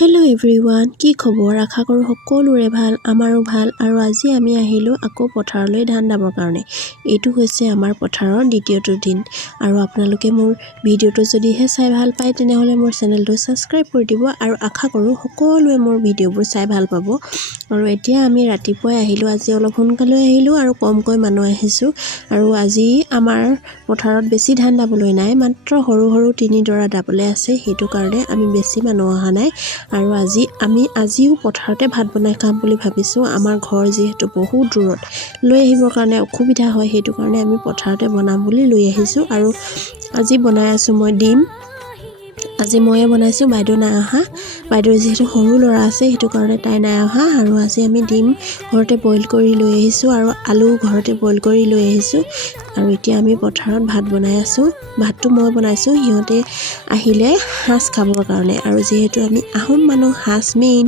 Hello' everyone, কি খবৰ? আশা কৰোঁ সকলোৰে ভাল, আমাৰো ভাল। আৰু আজি আমি আহিলোঁ আকৌ পথাৰলৈ ধান দাবৰ কাৰণে। এইটো হৈছে আমাৰ পথাৰৰ দ্বিতীয়টো দিন। আৰু আপোনালোকে মোৰ ভিডিঅ'টো যদিহে চাই ভাল পায় তেনেহ'লে মোৰ চেনেলটো ছাবস্ক্ৰাইব কৰি দিব আৰু আশা কৰোঁ সকলোৱে মোৰ ভিডিঅ'বোৰ চাই ভাল পাব। আৰু এতিয়া আমি ৰাতিপুৱাই আহিলোঁ, আজি অলপ সোনকালে আহিলোঁ আৰু কমকৈ মানুহ আহিছোঁ। আৰু আজি আমাৰ পথাৰত বেছি ধান দাবলৈ নাই, মাত্ৰ সৰু সৰু 3 ডৰা দাবলৈ আছে, সেইটো কাৰণে আমি বেছি মানুহ অহা নাই। আৰু আজিও পথাৰতে ভাত বনাই খাম বুলি ভাবিছোঁ। আমাৰ ঘৰ যিহেতু বহুত দূৰত, লৈ আহিবৰ কাৰণে অসুবিধা হয়, সেইটো কাৰণে আমি পথাৰতে বনাম বুলি লৈ আহিছোঁ। আৰু আজি বনাই আছোঁ মই ডিম। আজি ময়ে বনাইছোঁ, বাইদেউ নাই অহা। বাইদেউৰ যিহেতু সৰু ল'ৰা আছে, সেইটো কাৰণে তাই নাই অহা। আৰু আজি আমি ডিম ঘৰতে বইল কৰি লৈ আহিছোঁ আৰু আলু ঘৰতে বইল কৰি লৈ আহিছোঁ। আৰু এতিয়া আমি পথাৰত ভাত বনাই আছোঁ। ভাতটো মই বনাইছোঁ, সিহঁতে আহিলে সাজ খাবৰ কাৰণে। আৰু যিহেতু আমি আহোম মানুহ, সাজ মেইন।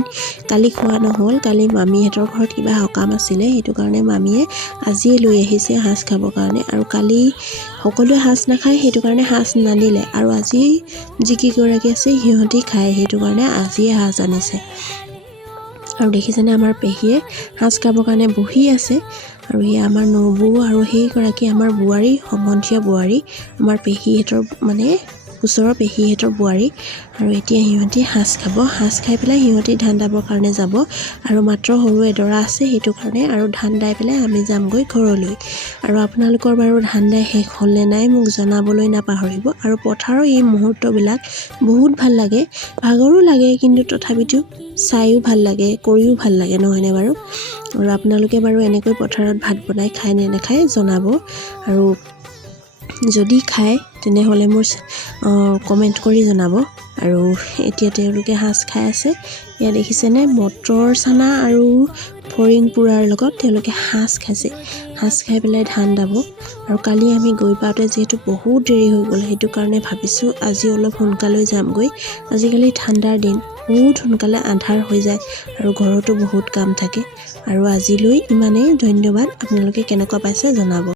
কালি খোৱা নহ'ল, কালি মামীহঁতৰ ঘৰত কিবা সকাম আছিলে, সেইটো কাৰণে মামীয়ে আজিয়ে লৈ আহিছে সাজ খাবৰ কাৰণে। আৰু কালি সকলোৱে সাজ নাখায়, সেইটো কাৰণে সাজ নানিলে। আৰু আজি যিকেইগৰাকী আছে সিহঁতি খায়, সেইটো কাৰণে আজিয়ে সাজ আনিছে। আৰু দেখিছেনে আমাৰ পেহীয়ে সাজ খাবৰ কাৰণে বহি আছে। আৰু এই আমাৰ নবৌ আৰু সেইগৰাকী আমাৰ বোৱাৰী, সম্বন্ধীয় বোৱাৰী, আমাৰ পেহীহঁতৰ মানে ওচৰৰ পেহীহঁতৰ বোৱাৰী। আৰু এতিয়া সিহঁতি সাজ খাব, সাজ খাই পেলাই সিহঁতি ধান দাবৰ কাৰণে যাব। আৰু মাত্ৰ সৰু এডৰা আছে, সেইটো কাৰণে। আৰু ধান দাই পেলাই আমি যামগৈ ঘৰলৈ। আৰু আপোনালোকৰ বাৰু ধান দাই শেষ হ'লনে নাই মোক জনাবলৈ নাপাহৰিব। আৰু পথাৰৰ এই মুহূৰ্তবিলাক বহুত ভাল লাগে, ভাগৰো লাগে, কিন্তু তথাপিতো চাইও ভাল লাগে, কৰিও ভাল লাগে, নহয়নে বাৰু? আৰু আপোনালোকে বাৰু এনেকৈ পথাৰত ভাত বনাই খায় নে নাখায় জনাব। আৰু যদি খায় তেনেহ'লে মোৰ কমেণ্ট কৰি জনাব। আৰু এতিয়া তেওঁলোকে সাজ খাই আছে। এয়া দেখিছেনে, মটৰ চানা আৰু ফৰিং পোৰাৰ লগত তেওঁলোকে সাজ খাইছে। সাজ খাই পেলাই ধান দাব। আৰু কালি আমি গৈ পাওঁতে যিহেতু বহুত দেৰি হৈ গ'ল, সেইটো কাৰণে ভাবিছোঁ আজি অলপ সোনকালে যামগৈ। আজিকালি ঠাণ্ডাৰ দিন, বহুত সোনকালে আন্ধাৰ হৈ যায় আৰু ঘৰতো বহুত কাম থাকে। আৰু আজিলৈ ইমানেই, ধন্যবাদ। আপোনালোকে কেনেকুৱা পাইছে জনাব।